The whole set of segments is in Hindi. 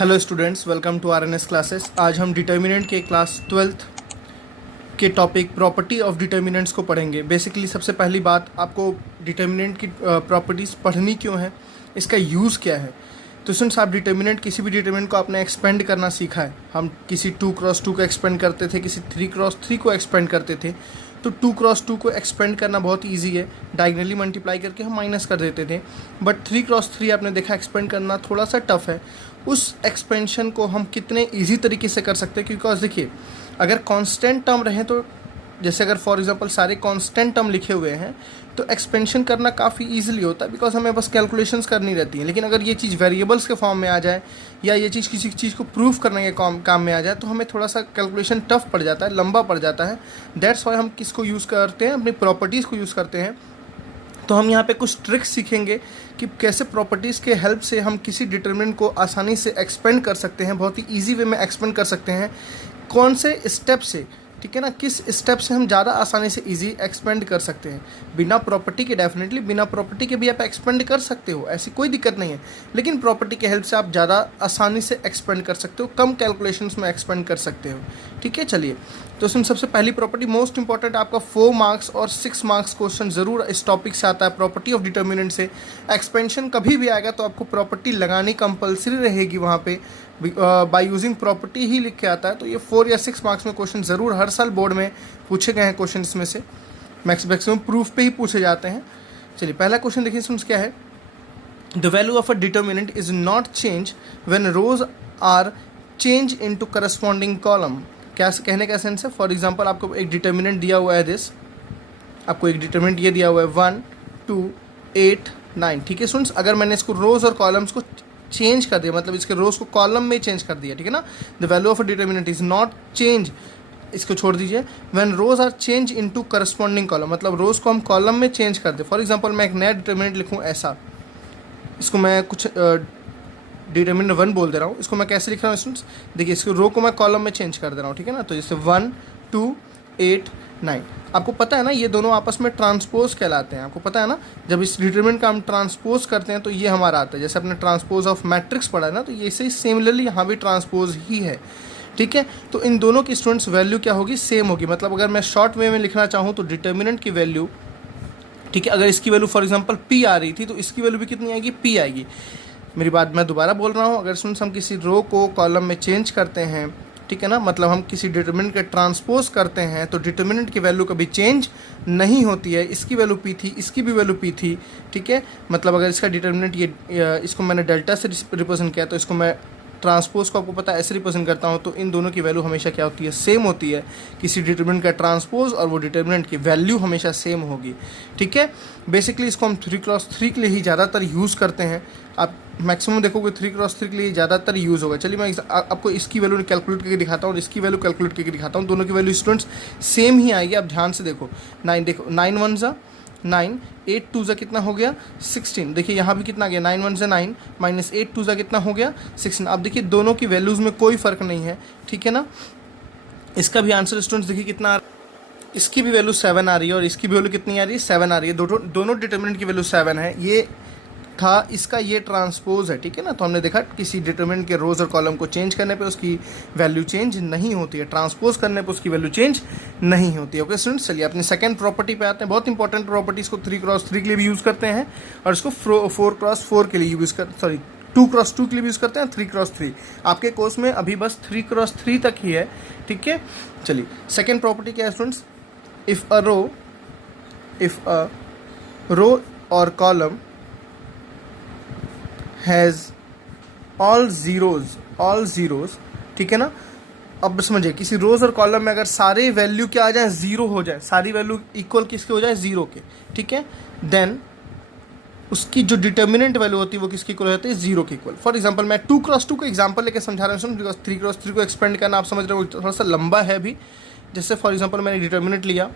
Hello students, welcome to RNS classes. आज हम डिटर्मिनेंट के क्लास 12th के टॉपिक प्रॉपर्टी ऑफ डिटर्मिनेंट्स को पढ़ेंगे। बेसिकली सबसे पहली बात, आपको डिटर्मिनेंट की प्रॉपर्टीज़ पढ़नी क्यों है, इसका यूज़ क्या है। तो स्टूडेंट्स, आप डिटर्मिनेंट किसी भी डिटर्मिनेंट को आपने एक्सपेंड करना सीखा है। हम किसी 2x2 को एक्सपेंड करते थे, किसी 3x3 को एक्सपेंड करते थे। तो 2x2 को एक्सपेंड करना बहुत ईजी है, डायगनली मल्टीप्लाई करके हम माइनस कर देते थे। बट 3x3 आपने देखा एक्सपेंड करना थोड़ा सा टफ है। उस एक्सपेंशन को हम कितने ईजी तरीके से कर सकते हैं, क्योंकि देखिए अगर कांस्टेंट टर्म रहें तो जैसे अगर फॉर एग्जांपल सारे कांस्टेंट टर्म लिखे हुए हैं तो एक्सपेंशन करना काफ़ी इजीली होता है, बिकॉज हमें बस कैलकुलेशंस करनी रहती हैं। लेकिन अगर ये चीज़ वेरिएबल्स के फॉर्म में आ जाए या ये चीज़ किसी चीज़ को प्रूव करने के काम में आ जाए तो हमें थोड़ा सा कैलकुलेशन टफ पड़ जाता है, लंबा पड़ जाता है। दैट्स वाई हम किसको यूज़ करते हैं, अपनी प्रॉपर्टीज़ को यूज़ करते हैं। तो हम यहाँ पे कुछ ट्रिक्स सीखेंगे कि कैसे प्रॉपर्टीज़ के हेल्प से हम किसी डिटरमिनेंट को आसानी से एक्सपेंड कर सकते हैं, बहुत ही ईजी वे में एक्सपेंड कर सकते हैं। कौन से स्टेप से, ठीक है ना, किस स्टेप से हम ज़्यादा आसानी से इजी एक्सपेंड कर सकते हैं। बिना प्रॉपर्टी के, डेफिनेटली बिना प्रॉपर्टी के भी आप एक्सपेंड कर सकते हो, ऐसी कोई दिक्कत नहीं है। लेकिन प्रॉपर्टी के हेल्प से आप ज़्यादा आसानी से एक्सपेंड कर सकते हो, कम कैलकुलेशंस में एक्सपेंड कर सकते हो। ठीक है, चलिए तो इसमें सबसे पहली प्रॉपर्टी, मोस्ट इंपॉर्टेंट, आपका 4 मार्क्स और 6 मार्क्स क्वेश्चन ज़रूर इस टॉपिक से आता है, प्रॉपर्टी ऑफ डिटर्मिनेंट से। एक्सपेंशन कभी भी आएगा तो आपको प्रॉपर्टी लगानी कंपलसरी रहेगी, वहाँ पे बाय यूजिंग प्रॉपर्टी ही लिख के आता है। तो ये 4 या 6 मार्क्स में क्वेश्चन ज़रूर हर साल बोर्ड में पूछे गए हैं। क्वेश्चन इसमें से मैक्सिमम प्रूफ पे ही पूछे जाते हैं। चलिए पहला क्वेश्चन देखिए, इसमें क्या है। The value of a determinant is not change when rows are change into corresponding column. क्या कहने का सेंस है, फॉर एग्जांपल आपको एक डिटर्मिनेंट दिया हुआ है, दिस आपको एक डिटर्मिनेंट ये दिया हुआ है 1 2 8 9। ठीक है स्टूडेंट्स, अगर मैंने इसको रोज और कॉलम्स को चेंज कर दिया, मतलब इसके रोज को कॉलम में चेंज कर दिया, ठीक है ना। The value of a determinant is not change, इसको छोड़ दीजिए, when rows are change into corresponding column, मतलब रोज को हम कॉलम में चेंज कर दे। फॉर एग्जांपल मैं एक नया डिटर्मिनेंट लिखूँ ऐसा, इसको मैं कुछ डिटर्मिनेंट 1 बोल दे रहा हूँ। इसको मैं कैसे लिख रहा हूँ स्टूडेंट्स, देखिए इसको रो को मैं कॉलम में चेंज कर दे रहा हूँ, ठीक है ना। तो जैसे 1 2 8 9, आपको पता है ना ये दोनों आपस में ट्रांसपोज कहलाते हैं। आपको पता है ना, जब इस डिटरमिनेंट का हम ट्रांसपोज करते हैं तो ये हमारा आता है। जैसे अपने ट्रांसपोज ऑफ मैट्रिक्स पढ़ा है ना, तो ये इसे सिमिलरली यहाँ भी ट्रांसपोज ही है। ठीक है, तो इन दोनों की स्टूडेंट्स वैल्यू क्या होगी, सेम होगी। मतलब अगर मैं शॉर्ट वे में लिखना चाहूँ तो डिटर्मिनेंट की वैल्यू, ठीक है, अगर इसकी वैल्यू फॉर एग्जांपल p आ रही थी तो इसकी वैल्यू भी कितनी आएगी, p आएगी। मेरी बात मैं दोबारा बोल रहा हूँ, अगर स्टूडेंट्स हम किसी रो को कॉलम में चेंज करते हैं, ठीक है ना, मतलब हम किसी डिटर्मिनेंट के ट्रांसपोज करते हैं तो डिटर्मिनेंट की वैल्यू कभी चेंज नहीं होती है। इसकी वैल्यू p थी, इसकी भी वैल्यू p थी, ठीक है। मतलब अगर इसका डिटर्मिनेंट ये, इसको मैंने डेल्टा से रिप्रेजेंट किया तो इसको मैं ट्रांसपोज को आपको पता है ऐसे रिप्रेजेंट करता हूँ, तो इन दोनों की वैल्यू हमेशा क्या होती है, सेम होती है। किसी डिटर्मिनेंट का ट्रांसपोज और वो डिटर्मिनेंट की वैल्यू हमेशा सेम होगी। ठीक है, बेसिकली इसको हम 3x3 के लिए ही ज़्यादातर यूज़ करते हैं। आप मैक्सिमम देखोगे 3x3 के लिए ज़्यादातर यूज़ होगा। चलिए मैं आपको इसकी वैल्यू कैलकुलेट करके दिखाता हूँ और इसकी वैल्यू कैलकुलेट करके दिखाता हूँ। दोनों की वैल्यू स्टूडेंट्स सेम ही आएगी। आप ध्यान से देखो, 9 देखो, 9 1 ज़ा 9, 8 2 ज़ा कितना हो गया 16। देखिए यहाँ भी कितना गया, 9 1 ज़ा 9 माइनस 8 2 ज़ा कितना हो गया 16। अब देखिए दोनों की वैल्यूज़ में कोई फ़र्क नहीं है, ठीक है ना। इसका भी आंसर स्टूडेंट्स देखिए कितना आ रहा है, इसकी भी वैल्यू 7 आ रही है और इसकी भी वैल्यू कितनी आ रही है, 7 आ रही है। दोनों डिटर्मिनेंट की वैल्यू 7 है। ये था, इसका ये ट्रांसपोज है, ठीक है ना। तो हमने देखा किसी डिटर्मिनेंट के रोज और कॉलम को चेंज करने पे उसकी वैल्यू चेंज नहीं होती है, ट्रांसपोज करने पे उसकी वैल्यू चेंज नहीं होती है। ओके स्टूडेंट्स, चलिए अपनी सेकंड प्रॉपर्टी पे आते हैं। बहुत इंपॉर्टेंट प्रॉपर्टी, इसको 3x3 के लिए भी यूज़ करते हैं और इसको 4x4 के लिए यूज़ कर 2x2 के लिए भी यूज़ करते हैं, 3x3। आपके कोर्स में अभी बस 3x3 तक ही है, ठीक है। चलिए सेकेंड प्रॉपर्टी क्या है स्टूडेंट्स, इफ़ अ रो और कॉलम हैज़ ऑल ज़ीरोज़, ठीक है ना। अब समझिए, किसी रोज़ और कॉलम में अगर सारे वैल्यू क्या आ जाए, ज़ीरो हो जाए, सारी वैल्यू इक्वल किसके हो जाए, ज़ीरो के, ठीक है, देन उसकी जो डिटर्मिनेंट वैल्यू होती है वो किसकी इक्वल हो जाती है, जीरो की इक्वल। फॉर एग्जांपल मैं 2x2 को एग्जांपल लेके समझा रहा हूँ, बिकॉज 3x3 को एक्सपेंड करना आप समझ रहे हो थोड़ा सा लंबा है अभी। जैसे फॉर एग्जांपल मैंने डिटर्मिनेंट लिया,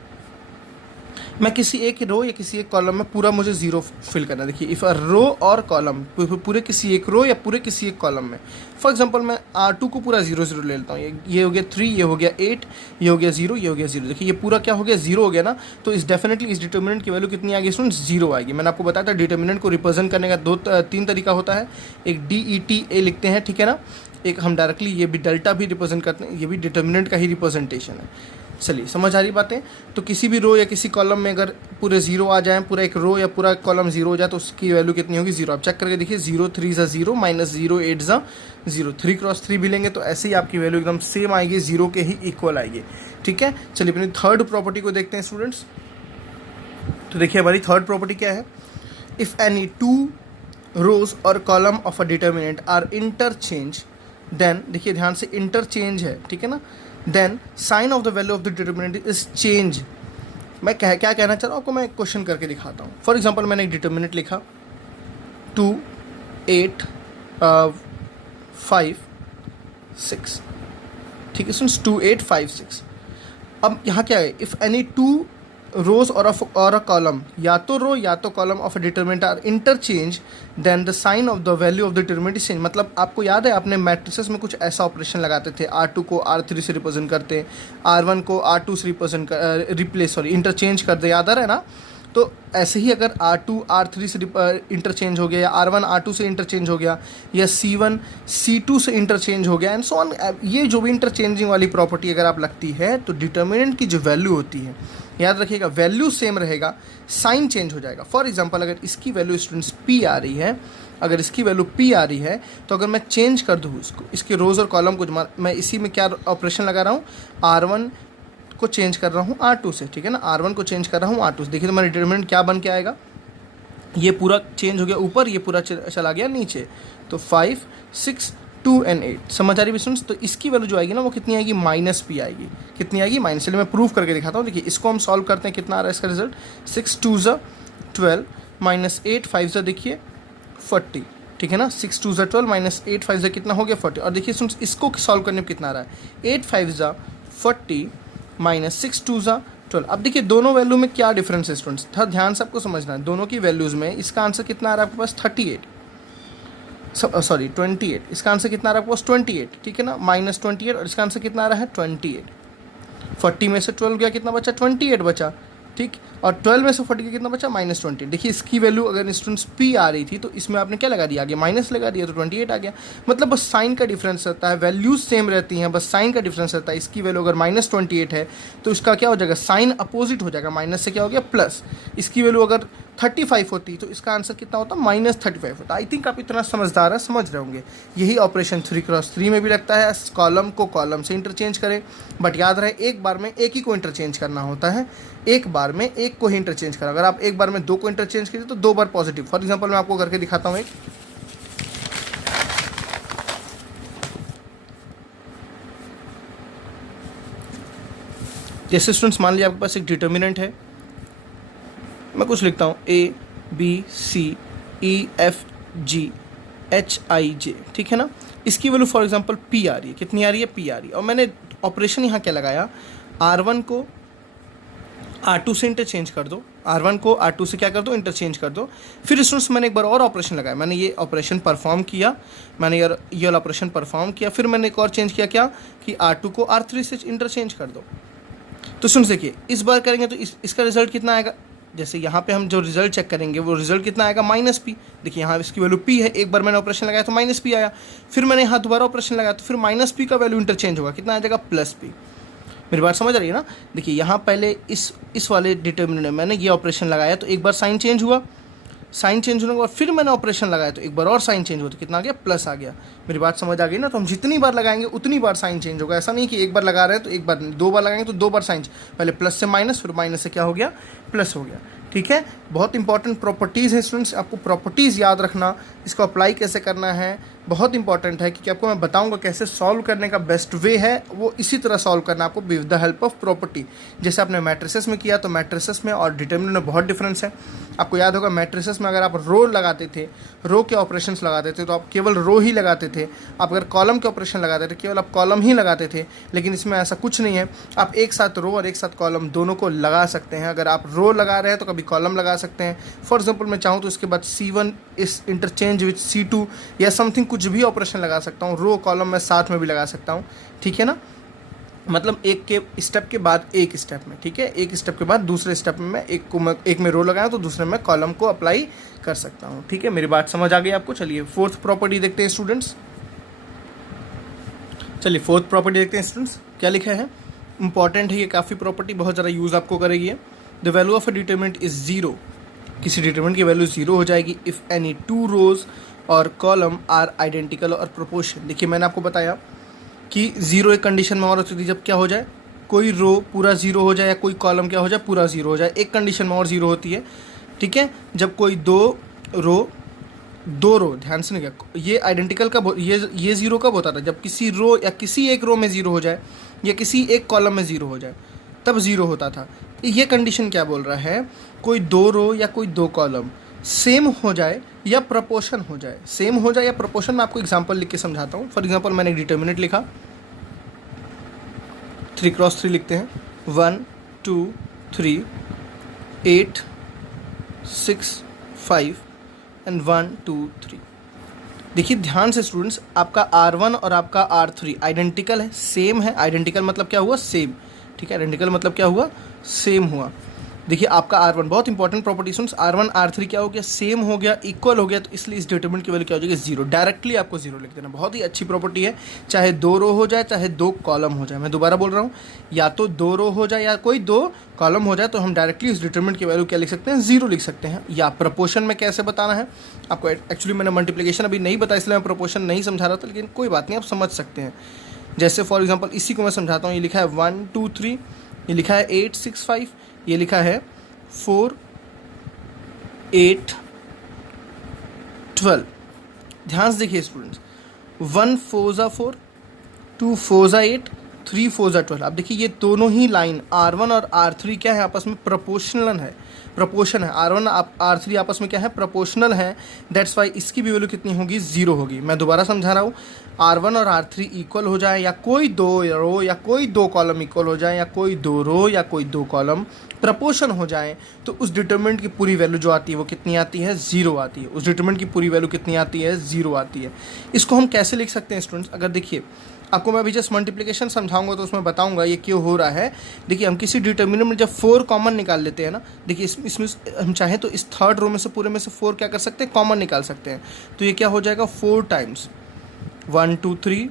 मैं किसी एक रो या किसी एक कॉलम में पूरा मुझे जीरो फिल करना है। देखिए इफ़ अ रो और कॉलम, पूरे किसी एक रो या पूरे किसी एक कॉलम में, फॉर एग्जांपल मैं R2 को पूरा 0 0 ले लेता हूँ। ये हो गया 3, ये हो गया 8, ये हो गया 0, ये हो गया 0। देखिए ये पूरा क्या हो गया, 0 हो गया ना। तो इस डेफिनेटली इस डिटर्मिनेंट की वैल्यू कितनी आएगी स्टूडेंट्स, 0 आएगी। मैंने आपको बताया था डिटर्मिनेंट को रिप्रेजेंट करने का 3 तरीका होता है। एक DETA लिखते हैं, ठीक है ना, एक हम डायरेक्टली ये भी डेल्टा भी रिप्रेजेंट करते हैं, ये भी डिटर्मिनेंट का ही रिप्रेजेंटेशन है। चलिए समझ आ रही बातें। तो किसी भी रो या किसी कॉलम में अगर पूरे जीरो आ जाए, पूरा एक रो या पूरा कॉलम जीरो हो जाए तो उसकी वैल्यू कितनी होगी, जीरो। आप चेक करके देखिए, 0 3 ज़ा 0 माइनस 0 8 ज़ा 0, 3 क्रॉस 3 भी लेंगे तो ऐसे ही आपकी वैल्यू एकदम सेम आएगी, जीरो के ही इक्वल आएगी। ठीक है, चलिए अपनी थर्ड प्रॉपर्टी को देखते हैं स्टूडेंट्स। तो देखिए हमारी थर्ड प्रॉपर्टी क्या है, इफ़ एनी टू रोज और column of a determinant are interchange, then देखिए ध्यान से इंटरचेंज है, ठीक है ना, then sign of the value of the determinant is change. मैं क्या कहना चाह रहा हूँ आपको, मैं एक क्वेश्चन करके दिखाता हूँ। फॉर एग्जांपल मैंने एक डिटर्मिनेंट लिखा 2 8 5 6, ठीक है स्टूडेंट्स, 2 8 5 6। अब यहाँ क्या है, इफ़ एनी टू रोज और अ कॉलम, या तो रो या तो column of a determinant are interchange, then the sign of the value of the determinant is change. मतलब आपको याद है आपने मैट्रिसेस में कुछ ऐसा ऑपरेशन लगाते थे, R2 को R3 से रिप्रेजेंट करते हैं, R1 को R2 से इंटरचेंज कर दे, याद आ रहा है ना। तो ऐसे ही अगर R2 R3 से इंटरचेंज हो गया, या R1 R2 से इंटरचेंज हो गया, या C1 C2 से इंटरचेंज हो गया एंड सो ऑन, ये जो भी इंटरचेंजिंग वाली प्रॉपर्टी अगर आप लगती है तो डिटर्मिनेंट की जो वैल्यू होती है, याद रखिएगा वैल्यू सेम रहेगा, साइन चेंज हो जाएगा। फॉर एग्जांपल अगर इसकी वैल्यू स्टूडेंट्स P आ रही है, अगर इसकी वैल्यू P आ रही है तो अगर मैं चेंज कर दूँ इसको, इसके रोज़ और कॉलम को, मैं इसी में क्या ऑपरेशन लगा रहा हूँ, R1 को चेंज कर रहा हूँ R2 से, ठीक है ना, R1 को चेंज कर रहा हूँ R2 से। देखिए तो मेरा डिटर्मिनेंट क्या बन के आएगा, ये पूरा चेंज हो गया ऊपर, ये पूरा चला गया नीचे, तो 5 6 2 एंड 8। समझ आ रही है स्टूडेंट्स। तो इसकी वैल्यू जो आएगी ना वो कितनी आएगी, -P आएगी। कितनी आएगी, माइनस। चलिए मैं प्रूव करके दिखाता हूँ। देखिए इसको हम सॉल्व करते हैं, कितना आ रहा है इसका रिजल्ट, 6 2 ज़ा 12 माइनस 8 5 ज़ा देखिए 40, ठीक है ना, 6 2 ज़ा 12 माइनस 8 5 ज़ा कितना हो गया 40। और देखिए स्टूडेंट्स इसको सॉल्व करने में कितना आ रहा है, 8 5 ज़ा 40 माइनस 6 2 ज़ा 12। अब देखिए दोनों वैल्यू में क्या डिफरेंस है स्टूडेंट्स, थोड़ा ध्यान से आपको समझना है। दोनों की वैल्यूज़ में इसका आंसर कितना आ रहा है आपके पास 38, सॉरी 28। इसका आंसर कितना आ रहा है आपके पास 28, ठीक है ना, -28। और इसका आंसर कितना आ रहा है 28। 40 में से 12 गया, कितना बचा 28 बचा, ठीक। और 12 में से 40 गया, कितना बचा -20। देखिए इसकी वैल्यू अगर स्टूडेंट्स P आ रही थी तो इसमें आपने क्या लगा दिया, आगे माइनस लगा दिया तो 28 आ गया। मतलब बस साइन का डिफरेंस रहता है, वैल्यूज सेम रहती हैं, बस साइन का डिफरेंस रहता है। इसकी वैल्यू अगर -28 है तो इसका क्या हो जाएगा, साइन अपोजिट हो जाएगा, माइनस से क्या हो गया प्लस। इसकी वैल्यू अगर 35 होती तो इसका आंसर कितना होता, -35 होता। आई थिंक आप इतना समझदार है, समझ रहे होंगे। यही ऑपरेशन 3x3 में भी लगता है, कॉलम को कॉलम से इंटरचेंज करें, बट याद रहे एक बार में एक ही को इंटरचेंज करना होता है, एक बार में एक को ही इंटरचेंज करें। अगर आप एक बार में दो को इंटरचेंज कीजिए तो 2 बार पॉजिटिव। फॉर एग्जांपल मैं आपको करके दिखाता हूँ एक, जैसे स्टूडेंट्स मान लिया आपके पास एक डिटर्मिनेंट है, मैं कुछ लिखता हूँ ABCEFGHIJ, ठीक है ना। इसकी वैल्यू फॉर एग्जांपल P आ रही है, कितनी आ रही है, P आ रही है। और मैंने ऑपरेशन यहाँ क्या लगाया, R1 को R2 से इंटरचेंज कर दो, R1 को R2 से क्या कर दो, इंटरचेंज कर दो। फिर स्टूडेंट्स मैंने एक बार और ऑपरेशन लगाया, मैंने ये ऑपरेशन परफॉर्म किया, मैंने ये ऑपरेशन परफॉर्म किया। फिर मैंने एक और चेंज किया, क्या कि R2 को R3 से इंटरचेंज कर दो। तो स्टूडेंट्स देखिए इस बार करेंगे तो इसका रिजल्ट कितना आएगा, जैसे यहाँ पे हम जो रिजल्ट चेक करेंगे वो रिजल्ट कितना आएगा, -P। देखिए यहाँ इसकी वैल्यू P है, एक बार मैंने ऑपरेशन लगाया तो -P आया। फिर मैंने यहाँ दोबारा ऑपरेशन लगाया तो फिर -P का वैल्यू इंटरचेंज होगा, कितना आ जाएगा +P। मेरी बात समझ आ रही है ना। देखिए यहाँ पहले इस वाले डिटर्मिनेंट में मैंने ये ऑपरेशन लगाया तो एक बार साइन चेंज हुआ, साइन चेंज होने के बाद फिर मैंने ऑपरेशन लगाया तो एक बार और साइन चेंज हुआ तो कितना आ गया, प्लस आ गया। मेरी बात समझ आ गई ना। तो हम जितनी बार लगाएंगे उतनी बार साइन चेंज होगा, ऐसा नहीं कि एक बार लगा रहे हैं तो एक बार, 2 बार लगाएंगे तो 2 बार साइन, पहले प्लस से माइनस, फिर माइनस से क्या हो गया, प्लस हो गया, ठीक है। बहुत इंपॉर्टेंट प्रॉपर्टीज़ है स्टूडेंट्स, आपको प्रॉपर्टीज़ याद रखना, इसको अप्लाई कैसे करना है बहुत इंपॉर्टेंट है, क्योंकि आपको मैं बताऊंगा कैसे सॉल्व करने का बेस्ट वे है, वो इसी तरह सॉल्व करना आपको with the help of property. जैसे आपने मैट्रिसेस में किया तो मैट्रिसेस में और डिटर्मिनेंट में बहुत डिफरेंस है। आपको याद होगा मैट्रिसेस में अगर आप रो लगाते थे, रो के ऑपरेशंस लगाते थे तो आप केवल रो ही लगाते थे, आप अगर कॉलम के ऑपरेशन लगाते थे केवल आप कॉलम ही लगाते थे। लेकिन इसमें ऐसा कुछ नहीं है, आप एक साथ रो और एक साथ कॉलम दोनों को लगा सकते हैं। अगर आप रो लगा रहे हैं तो कभी कॉलम लगा सकते हैं। फॉर एग्जाम्पल मैं चाहूँ तो उसके बाद C1 इस इंटरचेंज विथ C2 या समथिंग कुछ भी ऑपरेशन लगा सकता हूँ, रो कॉलम मैं साथ में भी लगा सकता हूँ, ठीक है ना। मतलब एक के स्टेप के बाद एक स्टेप में, ठीक है, एक स्टेप के बाद दूसरे स्टेप में मैं एक में रो लगाया तो दूसरे में कॉलम को अप्लाई कर सकता हूँ, ठीक है। मेरी बात समझ आ गई आपको। चलिए फोर्थ प्रॉपर्टी देखते हैं स्टूडेंट्स। चलिए फोर्थ प्रॉपर्टी देखते हैं स्टूडेंट्स, क्या लिखा है। इंपॉर्टेंट है ये काफ़ी प्रॉपर्टी, बहुत ज़्यादा यूज़ आपको करेगी है। The value of a determinant is zero, किसी डिटरमिनेंट की वैल्यू ज़ीरो हो जाएगी इफ़ एनी टू रोज और कॉलम आर आइडेंटिकल और प्रोपोर्शन। देखिए मैंने आपको बताया कि ज़ीरो एक कंडीशन में और होती थी, जब क्या हो जाए, कोई रो पूरा ज़ीरो हो जाए या कोई कॉलम क्या हो जाए, पूरा ज़ीरो हो जाए। एक कंडीशन में और ज़ीरो होती है, ठीक है, जब कोई दो रो ध्यान से नहीं, ये आइडेंटिकल कब ये ज़ीरो कब होता था, जब किसी रो या किसी एक रो में ज़ीरो हो जाए या किसी एक कॉलम में ज़ीरो हो जाए, तब ज़ीरो होता था। ये कंडीशन क्या बोल रहा है, कोई दो रो या कोई दो कॉलम सेम हो जाए या प्रपोर्शन हो जाए। सेम हो जाए या प्रपोर्शन, मैं आपको एग्जांपल लिख के समझाता हूँ। फॉर एग्जांपल मैंने एक डिटरमिनेंट लिखा, 3x3 लिखते हैं, 1 2 3 8 6 5 एंड 1 2 3। देखिए ध्यान से स्टूडेंट्स, आपका R1 और आपका R3 आइडेंटिकल है, सेम है। आइडेंटिकल मतलब क्या हुआ, सेम, ठीक है। आइडेंटिकल मतलब क्या हुआ, सेम हुआ। देखिए आपका R1 बहुत इंपॉर्टेंट प्रॉपर्टी सुन, R1 R3 क्या हो गया, सेम हो गया, इक्वल हो गया, तो इसलिए इस डिटरमिनेंट की वैल्यू क्या हो जाएगी, जीरो। डायरेक्टली आपको जीरो लिख देना, बहुत ही अच्छी प्रॉपर्टी है। चाहे दो रो हो जाए चाहे दो कॉलम हो जाए, मैं दोबारा बोल रहा हूँ, या तो दो रो हो जाए या कोई दो कॉलम हो जाए, तो हम डायरेक्टली इस डिटरमिनेंट की वैल्यू क्या लिख सकते हैं, जीरो लिख सकते हैं। या प्रपोर्शन में कैसे बताना है आपको, एक्चुअली मैंने मल्टीप्लिकेशन अभी नहीं बताया इसलिए मैं प्रपोर्शन नहीं समझा रहा था, लेकिन कोई बात नहीं, आप समझ सकते हैं। जैसे फॉर एग्जाम्पल इसी को मैं समझाता हूँ। ये लिखा है 1 2 3, ये लिखा है 8 6 5, ये लिखा है 4 8 12। ध्यान से देखिए स्टूडेंट्स, 1 4 ज़ा 4, 2 4 ज़ा 8, 3 4 ज़ा 12। अब देखिए ये दोनों ही लाइन R1 और R3 क्या है, आपस में प्रोपोर्शनल है, प्रोपोर्शन है। R1 R3 आपस में क्या है, प्रोपोर्शनल है। दैट्स वाई इसकी भी वैल्यू कितनी होगी, जीरो होगी। मैं दोबारा समझा रहा हूँ, R1 और R3 इक्वल हो जाए, या कोई दो रो या कोई दो कॉलम इक्वल हो जाए, या कोई दो रो या कोई दो कॉलम प्रपोर्शन हो जाए, तो उस डिटरमिनेंट की पूरी वैल्यू जो आती है वो कितनी आती है, जीरो आती है। उस डिटरमिनेंट की पूरी वैल्यू कितनी आती है, जीरो आती है। इसको हम कैसे लिख सकते हैं स्टूडेंट्स, अगर देखिए आपको मैं अभी जस्ट मल्टीप्लिकेशन समझाऊंगा तो उसमें बताऊंगा ये क्यों हो रहा है। देखिए हम किसी डिटरमिनेंट में जब 4 कॉमन निकाल लेते हैं ना, देखिए इसमें हम चाहें तो इस थर्ड रो में से पूरे में से 4 क्या कर सकते हैं, कॉमन निकाल सकते हैं। तो ये क्या हो जाएगा, 4 टाइम्स 1 2 3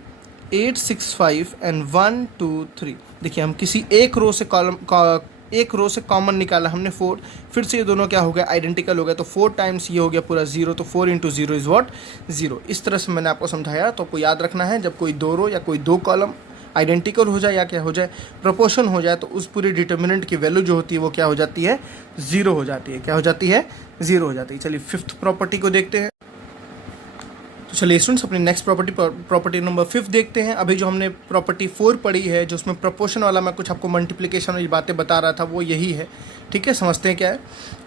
8 6 5 एंड 1 2 3। देखिए हम किसी एक रो से कॉमन निकाला हमने 4, फिर से ये दोनों क्या हो गया, आइडेंटिकल हो गया, तो 4 टाइम्स ये हो गया पूरा जीरो, तो 4 into zero is what, zero. इस तरह से मैंने आपको समझाया। तो आपको याद रखना है, जब कोई दो रो या कोई दो कॉलम आइडेंटिकल हो जाए या क्या हो जाए, प्रोपोर्शन हो जाए, तो उस पूरे डिटरमिनेंट की वैल्यू जो होती है वो क्या हो जाती है, जीरो हो जाती है। क्या हो जाती है, जीरो हो जाती है। चलिए फिफ्थ प्रॉपर्टी को देखते हैं। तो चलिए स्टूडेंट्स अपनी नेक्स्ट प्रॉपर्टी नंबर 5 देखते हैं। अभी जो हमने प्रॉपर्टी 4 पढ़ी है, जो उसमें प्रोपोर्शन वाला मैं कुछ आपको मल्टीप्लिकेशन वाली बातें बता रहा था, वो यही है, ठीक है। समझते हैं क्या है।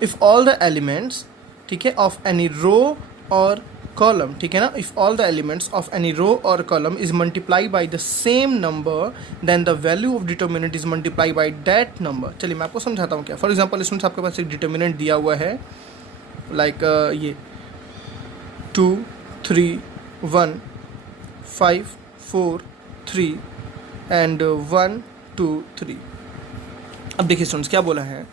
इफ़ ऑल द एलिमेंट्स, ठीक है, ऑफ एनी रो और कॉलम, ठीक है ना, if all the elements of any row और column is multiply by the same number, then the value of determinant is multiply by that number. चलिए मैं आपको समझाता हूँ क्या। फॉर एग्जाम्पल स्टूडेंट्स आपके पास एक डिटरमिनेंट दिया हुआ है, लाइक ये 2 3 1 5 4 3 एंड 1 2 3। अब देखिए स्टूडेंट्स क्या बोला है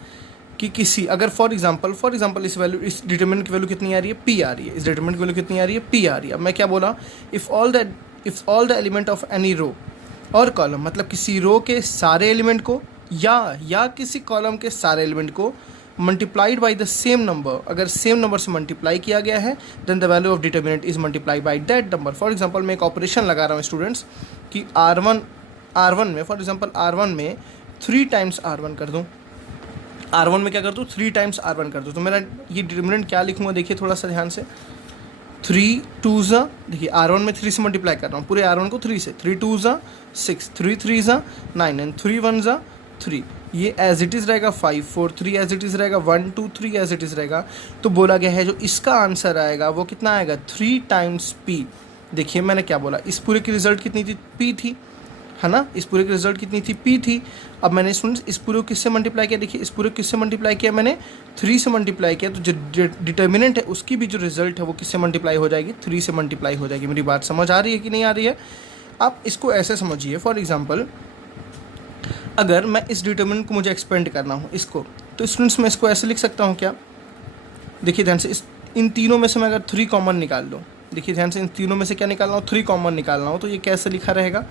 कि किसी अगर फॉर एग्जांपल इस डिटरमिनेंट की वैल्यू कितनी आ रही है, p आ रही है। इस डिटरमिनेंट की वैल्यू कितनी आ रही है, p आ रही है। अब मैं क्या बोला, if all the element of any row और कॉलम, मतलब किसी रो के सारे एलिमेंट को या किसी कॉलम के सारे एलिमेंट को multiplied by the same number, अगर सेम नंबर से मल्टीप्लाई किया गया है, then the value of determinant is multiply by that number. For example मैं एक ऑपरेशन लगा रहा हूँ स्टूडेंट्स कि R1 में, फॉर एग्जांपल R1 में 3 टाइम्स R1 कर दूँ, R1 में क्या कर दूँ, 3 टाइम्स R1 कर दूँ, तो मेरा ये डिटरमिनेंट क्या लिखूँगा, देखिए थोड़ा सा ध्यान से। 3 2 ज़ा, देखिए R1 में 3 से मल्टीप्लाई कर रहा हूँ, पूरे R1 को 3 से, 3 2 ज़ा 6, 3 3 ज़ा 9 एंड 3 1 ज़ा 3। ये एज इट इज़ रहेगा, 5 4 3 एज इट इज़ रहेगा, 1 2 3 एज इट इज़ रहेगा। तो बोला गया है जो इसका आंसर आएगा वो कितना आएगा, 3 टाइम्स p। देखिए मैंने क्या बोला, इस पूरे की रिजल्ट कितनी थी, p थी, है ना। इस पूरे की रिजल्ट कितनी थी, p थी। अब मैंने स्टूडेंट्स इस पूरे को किससे मल्टीप्लाई किया, देखिए इस पूरे को किससे मल्टीप्लाई किया, मैंने 3 से मल्टीप्लाई किया, तो जो डिटरमिनेंट है उसकी भी जो रिजल्ट है वो किससे मल्टीप्लाई हो जाएगी, 3 से मल्टीप्लाई हो जाएगी। मेरी बात समझ आ रही है कि नहीं आ रही है। आप इसको ऐसे समझिए, फॉर एग्जाम्पल अगर मैं इस डिटरमिनेंट को मुझे एक्सपेंड करना हो इसको, तो स्टूडेंट्स मैं इसको ऐसे लिख सकता हूँ क्या, देखिए ध्यान से, इन तीनों में से मैं अगर 3 कॉमन निकाल लूँ, देखिए ध्यान से, इन तीनों में से क्या निकालना हो, 3 कॉमन निकालना हो, तो ये कैसे लिखा रहेगा,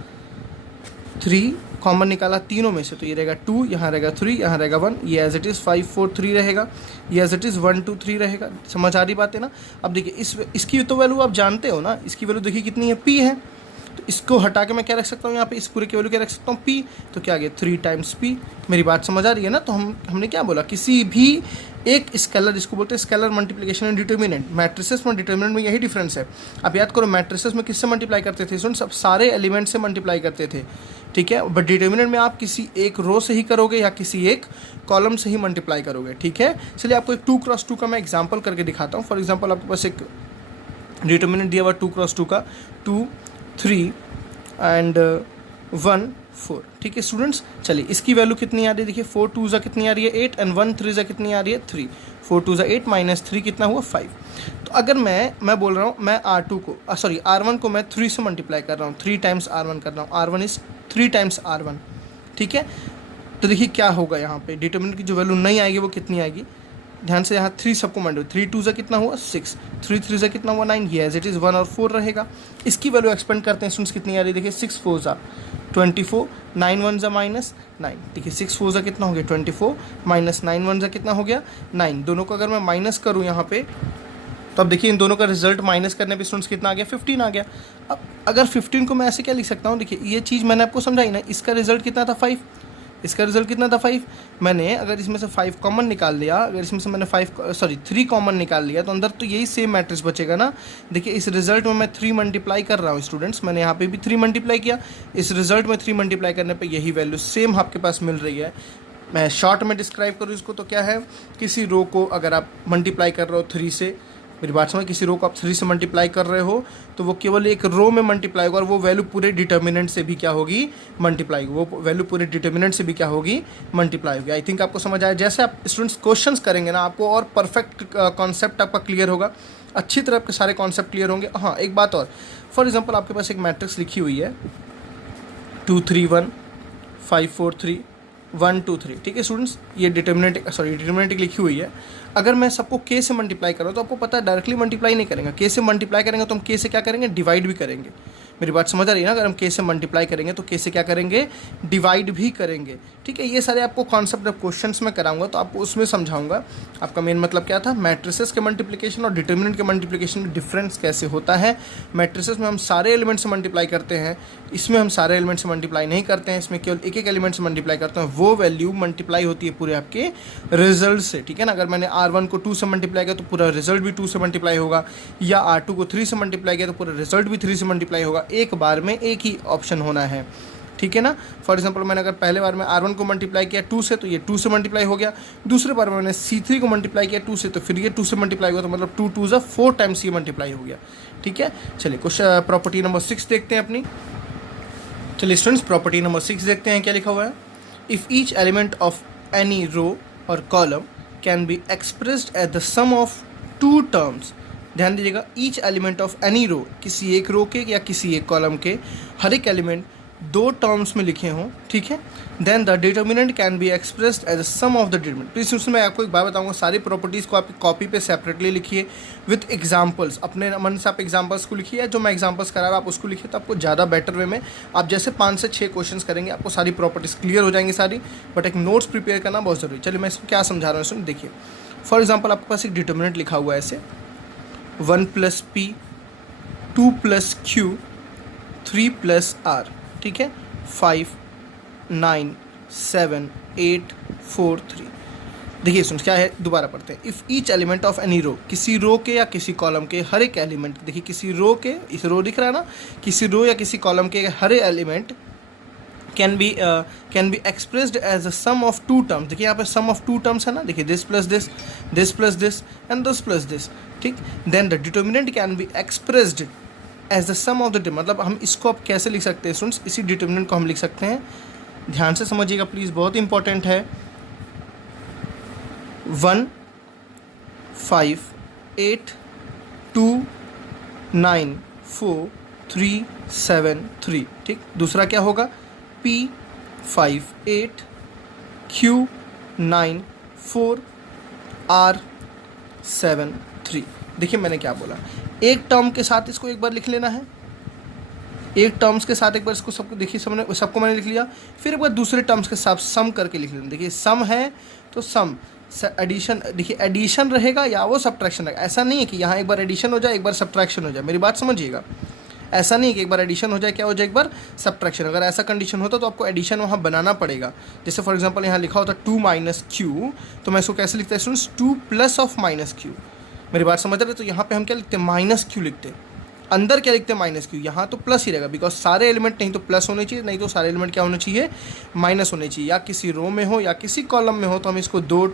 3 कॉमन निकाला तीनों में से, तो ये रहेगा 2, यहाँ रहेगा 3, यहाँ रहेगा 1, ये एज इट इज़ 5 4 3 रहेगा, ये एज इट इज़ 1 2 3 रहेगा। समझ आ रही बात है ना। अब देखिए इसकी तो वैल्यू आप जानते हो ना, इसकी वैल्यू देखिए कितनी है, p है। तो इसको हटा के मैं क्या रख सकता हूँ यहाँ पे, इस पूरे की वैल्यू क्या रख सकता हूँ, p। तो क्या आ गया 3 टाइम्स p। मेरी बात समझ आ रही है ना। तो हमने क्या बोला, किसी भी एक स्केलर, जिसको बोलते हैं scalar multiplication and determinant, matrices में डिटर्मिनेंट में यही डिफरेंस है। अब याद करो, मैट्रिसेस में किससे मल्टीप्लाई करते थे स्टूडेंट्स, सब सारे एलिमेंट से मल्टीप्लाई करते थे, ठीक है। बट डिटर्मिनेंट में आप किसी एक रो से ही करोगे या किसी एक कॉलम से ही मल्टीप्लाई करोगे, ठीक है। चलिए आपको एक 2x2 का मैं एग्जाम्पल करके दिखाता हूँ। फॉर एग्जाम्पल आपके पास एक डिटर्मिनेंट दिया हुआ 2x2 का, 2 3 एंड 1 4, ठीक है स्टूडेंट्स। चलिए इसकी वैल्यू कितनी आ रही है, देखिए 4 2 जा कितनी आ रही है 8 एंड 1 3 जा कितनी आ रही है 3, 4 2 जा 8 माइनस 3 कितना हुआ 5। तो अगर मैं बोल रहा हूँ, मैं R2 को R1 को मैं 3 से मल्टीप्लाई कर रहा हूँ, 3 टाइम्स R1 कर रहा हूँ, R1 इज 3 टाइम्स R1, ठीक है। तो देखिए क्या होगा, यहाँ पे डिटर्मिनेंट की जो वैल्यू नहीं आएगी वो कितनी आएगी, ध्यान से, यहाँ 3 सबको मल्टीप्लाई, 3 2 जा कितना हुआ 6, 3 3 जा कितना हुआ 9, ये एज इट इज़ 1 और 4 रहेगा। इसकी वैल्यू एक्सपेंड करते हैं स्टूडेंट्स, कितनी आ रही है, देखिए 6 4 जा 24, 9 1 जा माइनस 9, देखिए 6 4 जा कितना हो गया 24, माइनस 9 1 जा कितना हो गया 9। दोनों को अगर मैं माइनस करूँ यहाँ पे, तो अब देखिए इन दोनों का रिजल्ट माइनस करने पे स्टूडेंट्स कितना आ गया 15 आ गया। अब अगर 15 को मैं ऐसे क्या लिख सकता हूँ, देखिए ये चीज़ मैंने आपको समझाई ना, इसका रिजल्ट कितना था 5, इसका रिजल्ट कितना था 5। मैंने अगर इसमें से 5 कॉमन निकाल लिया, अगर इसमें से मैंने 3 कॉमन निकाल लिया, तो अंदर तो यही सेम मैट्रिक्स बचेगा ना। देखिए इस रिजल्ट में मैं 3 मल्टीप्लाई कर रहा हूँ स्टूडेंट्स, मैंने यहाँ पे भी 3 मल्टीप्लाई किया, इस रिजल्ट में 3 मल्टीप्लाई करने पे यही वैल्यू सेम आपके पास मिल रही है। मैं शॉर्ट में डिस्क्राइब करूँ इसको तो क्या है, किसी रो को अगर आप मल्टीप्लाई कर रहे हो 3 से, मेरी बात समझ, किसी रो को आप 3 से मल्टीप्लाई कर रहे हो तो वो केवल एक रो में मल्टीप्लाई होगा और वो वैल्यू पूरे डिटर्मिनेंट से भी क्या होगी, मल्टीप्लाई होगी, वो वैल्यू पूरे डिटर्मिनेंट से भी क्या होगी, मल्टीप्लाई होगी। आई थिंक आपको समझ आया। जैसे आप स्टूडेंट्स क्वेश्चंस करेंगे ना, आपको और परफेक्ट कॉन्सेप्ट आपका क्लियर होगा, अच्छी तरह आपके सारे कॉन्सेप्ट क्लियर होंगे। हाँ एक बात और, फॉर एग्जाम्पल आपके पास एक मैट्रिक्स लिखी हुई है 2 3 1 5 4 3 1 2 3, ठीक है स्टूडेंट्स, ये डिटर्मिनेंट लिखी हुई है। अगर मैं सबको k से मल्टीप्लाई कर रहा हूँ तो आपको पता है डायरेक्टली मल्टीप्लाई नहीं करेंगे, k से मल्टीप्लाई करेंगे तो हम k से क्या करेंगे, डिवाइड भी करेंगे। मेरी बात समझ आ रही है ना। अगर हम k से मल्टीप्लाई करेंगे तो k से क्या करेंगे, डिवाइड भी करेंगे, ठीक है। ये सारे आपको कॉन्सेप्ट अब क्वेश्चंस में कराऊंगा तो आपको उसमें समझाऊंगा। आपका मेन मतलब क्या था, मैट्रिसेस के मल्टीप्लिकेशन और डिटर्मिनेंट के मल्टीप्लिकेशन में डिफरेंस कैसे होता है। मैट्रिसेस में हम सारे एलिमेंट से मल्टीप्लाई करते हैं, इसमें हम सारे एलिमेंट से मल्टीप्लाई नहीं करते हैं, इसमें केवल एक एक एलिमेंट से मल्टीप्लाई करते हैं, वो वैल्यू मल्टीप्लाई होती है पूरे आपके रिजल्ट से, ठीक है ना। अगर मैंने R1 को 2 से मल्टीप्लाई किया तो पूरा रिजल्ट भी 2 से मल्टीप्लाई होगा, या R2 को 3 से मल्टीप्लाई किया तो पूरा रिजल्ट भी 3 से मल्टीप्लाई होगा। एक बार में एक ही ऑप्शन होना है, ठीक है ना। फॉर एग्जांपल मैंने अगर पहले बार में R1 को मल्टीप्लाई किया 2 से तो ये 2 से मल्टीप्लाई हो गया, दूसरे बार में मैंने C3 को मल्टीप्लाई किया 2 से तो फिर ये 2 से मल्टीप्लाई हुआ, तो मतलब 2 2 4 टाइम्स ये मल्टीप्लाई हो गया, ठीक है। चलिए क्वेश्चन प्रॉपर्टी नंबर 6 देखते हैं अपनी। चलिए स्टूडेंट्स प्रॉपर्टी नंबर 6 देखते हैं क्या लिखा हुआ है। If each element of any row और column can be expressed at the sum of 2 terms, ध्यान दीजिएगा, each element of any row, किसी एक रो के या किसी एक कॉलम के हर एक एलिमेंट 2 टर्म्स में लिखे हों, ठीक है, then the determinant can be expressed as a sum of the determinant. तो इसमें मैं आपको एक बात बताऊंगा, सारी प्रॉपर्टीज़ को आपकी कॉपी पे सेपरेटली लिखिए विथ एग्जांपल्स, अपने मन से आप एग्जांपल्स को लिखिए, या जो मैं एग्जांपल्स करा रहा आप उसको लिखिए, तो आपको ज़्यादा बेटर वे में, आप जैसे 5 से 6 क्वेश्चंस करेंगे आपको सारी प्रॉपर्टीज़ क्लियर हो जाएंगी सारी, बट एक नोट्स प्रिपेयर करना बहुत ज़रूरी। चलिए मैं इसको क्या समझा रहा हूँ सुन, देखिए फॉर एग्जाम्पल आपके पास एक डिटर्मिनेंट लिखा हुआ है ऐसे 1 + p 2 + q 3 + r, ठीक है, 5 9 7 8 4 3। देखिए सुन क्या है, दोबारा पढ़ते हैं। If each element of any row, किसी रो के या किसी कॉलम के हर एक एलिमेंट, देखिए किसी रो के, इस रो दिख रहा है ना, किसी रो या किसी कॉलम के हर एक element can be expressed as a sum of 2 terms. देखिए यहाँ पे सम ऑफ 2 टर्म्स है ना, देखिए this plus this, this plus this and this plus this, ठीक। Then the determinant can be expressed as the sum of the, मतलब हम इसको अब कैसे लिख सकते हैं स्टूडेंट्स, इसी डिटर्मिनेंट को हम लिख सकते हैं, ध्यान से समझिएगा प्लीज़, बहुत इंपॉर्टेंट है। 1 5 8 2 9 4 3 7 3, ठीक। दूसरा क्या होगा, P 5 8 Q 9 4 R 7 3। देखिए मैंने क्या बोला, एक टर्म के साथ इसको एक बार लिख लेना है, एक टर्म्स के साथ एक बार इसको सबको देखिए, सबको मैंने लिख लिया। फिर एक बार दूसरे टर्म्स के साथ सम करके लिख लेना। देखिए सम है तो सम एडिशन, देखिए एडिशन रहेगा या वो सब्ट्रैक्शन रहेगा। ऐसा नहीं है कि यहाँ एक बार एडिशन हो जाए एक बार सब्ट्रैक्शन हो जाए, मेरी बात समझिएगा। ऐसा नहीं है कि एक बार एडिशन हो जाए क्या हो जाए एक बार सब्ट्रैक्शन। अगर ऐसा कंडीशन होता तो आपको एडिशन वहाँ बनाना पड़ेगा। जैसे फॉर एग्जांपल यहाँ लिखा होता 2 माइनस क्यू, तो मैं इसको कैसे लिखता है students, 2 plus of minus Q. मेरी बात समझ रहे? तो यहाँ पे हम क्या लिखते हैं, माइनस क्यू लिखते हैं। अंदर क्या लिखते हैं, माइनस क्यू। यहाँ तो प्लस ही रहेगा, बिकॉज सारे एलिमेंट नहीं तो प्लस होने चाहिए, नहीं तो सारे एलिमेंट क्या होने चाहिए, माइनस होने चाहिए। या किसी रो में हो या किसी कॉलम में हो तो हम इसको दो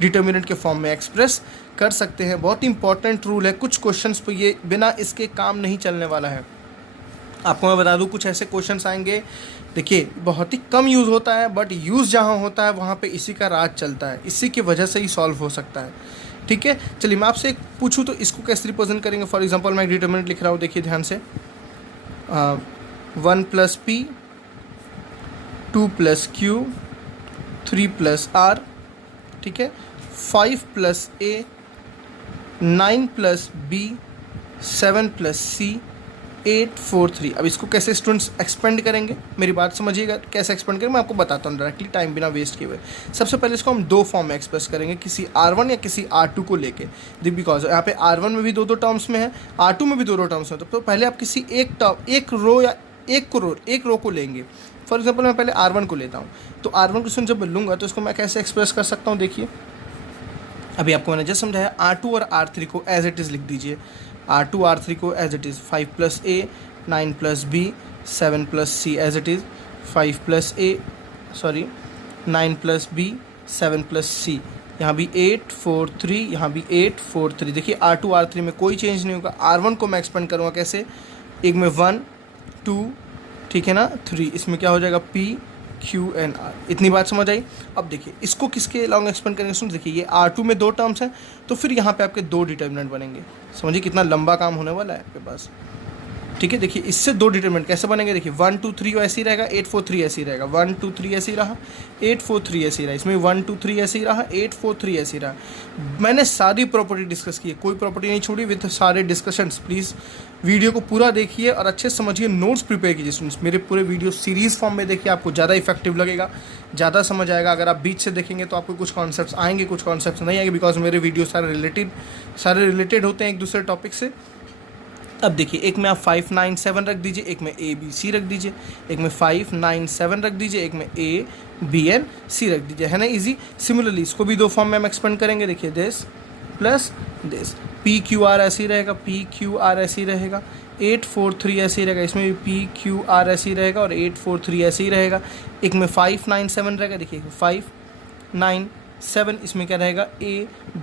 डिटर्मिनेंट के फॉर्म में एक्सप्रेस कर सकते हैं। बहुत इंपॉर्टेंट रूल है, कुछ क्वेश्चंस पे ये बिना इसके काम नहीं चलने वाला है। आपको मैं बता दूं कुछ ऐसे क्वेश्चंस आएंगे, देखिए बहुत ही कम यूज़ होता है, बट यूज़ जहाँ होता है वहाँ पे इसी का राज चलता है, इसी की वजह से ही सॉल्व हो सकता है। ठीक है, चलिए मैं आपसे एक पूछूं तो इसको कैसे रिप्रेजेंट करेंगे। फॉर एग्जांपल मैं डिटरमिनेंट लिख रहा हूँ, देखिए ध्यान से, 1 plus p, 2 plus q, 3 plus r, ठीक है, 5 प्लस ए, 9 प्लस बी, 7 प्लस सी, 8 4 3। अब इसको कैसे स्टूडेंट्स एक्सपेंड करेंगे, मेरी बात समझिएगा, कैसे एक्सपेंड करेंगे मैं आपको बताता हूँ डायरेक्टली, टाइम बिना वेस्ट किए हुए। सबसे पहले इसको हम दो फॉर्म में एक्सप्रेस करेंगे, किसी R1 या किसी R2 को लेके। बिकॉज यहाँ पे R1 में भी दो टर्म्स में है, R2 में भी दो टर्म्स में, तो पहले आप किसी एक रो या एक रो को लेंगे। फॉर एग्जाम्पल मैं पहले R1 को लेता हूँ, तो R1 को जब लूँगा तो इसको मैं कैसे एक्सप्रेस कर सकता हूँ, देखिए अभी आपको मैंने जस्ट समझाया। R2 और R3 को एज इट इज़ लिख दीजिए, R2 R3 को as it is, 5 plus A, 9 plus B, 7 plus C as it is, 5 plus A, sorry 9 plus B, 7 plus C, यहाँ भी 8 4 3, यहाँ भी 8 4 3। देखिए R2 R3 में कोई चेंज नहीं होगा। R1 को मैं एक्सपेंड करूँगा कैसे, एक में 1 2, ठीक है ना, 3, इसमें क्या हो जाएगा P Q एंड R। इतनी बात समझ आई। अब देखिए इसको किसके लॉन्ग एक्सपेंड करेंगे सुन, देखिए ये R2 में दो टर्म्स हैं, तो फिर यहाँ पे आपके दो डिटर्मिनेंट बनेंगे। समझिए कितना लंबा काम होने वाला है आपके पास। ठीक है, देखिए इससे दो डिटर्मिनेंट कैसे बनेंगे, देखिए 1 2 3 ऐसे ही रहेगा, 8 4 3 ऐसे ही रहेगा, 1 2 3 ऐसे ही रहा, 8 4 3 ऐसे ही रहा, इसमें 1 2 3 ऐसे ही रहा, 8 4 3 ऐसे ही रहा। मैंने सारी प्रॉपर्टी डिस्कस की है, कोई प्रॉपर्टी नहीं छोड़ी, विद सारे डिस्कशंस। प्लीज़ वीडियो को पूरा देखिए और अच्छे से समझिए, नोट्स प्रिपेयर कीजिए स्टूडेंट्स। मेरे पूरे वीडियो सीरीज़ फॉर्म में देखिए, आपको ज़्यादा इफेक्टिव लगेगा, ज़्यादा समझ आएगा। अगर आप बीच से देखेंगे तो आपको कुछ कॉन्सेप्ट्स आएंगे, कुछ कॉन्सेप्ट्स नहीं आएंगे, बिकॉज मेरे वीडियो सारे रिलेटेड होते हैं एक दूसरे टॉपिक से। अब देखिए एक में आप 5 9 7 रख दीजिए, एक में A B C रख दीजिए, एक में 5 9 7 रख दीजिए, एक में A B एंड C रख दीजिए, है ना इजी। सिमिलरली इसको भी दो फॉर्म में हम एक्सपेंड करेंगे, देखिए this plus this, P Q R ऐसे ही रहेगा, P Q R ऐसे ही रहेगा, 8 4 3 ऐसे ही रहेगा, इसमें भी P Q R ऐसे ही रहेगा और 8 4 3 ऐसे ही रहेगा। एक में 5 9 7 रहेगा, देखिए 5 9 7, इसमें क्या रहेगा A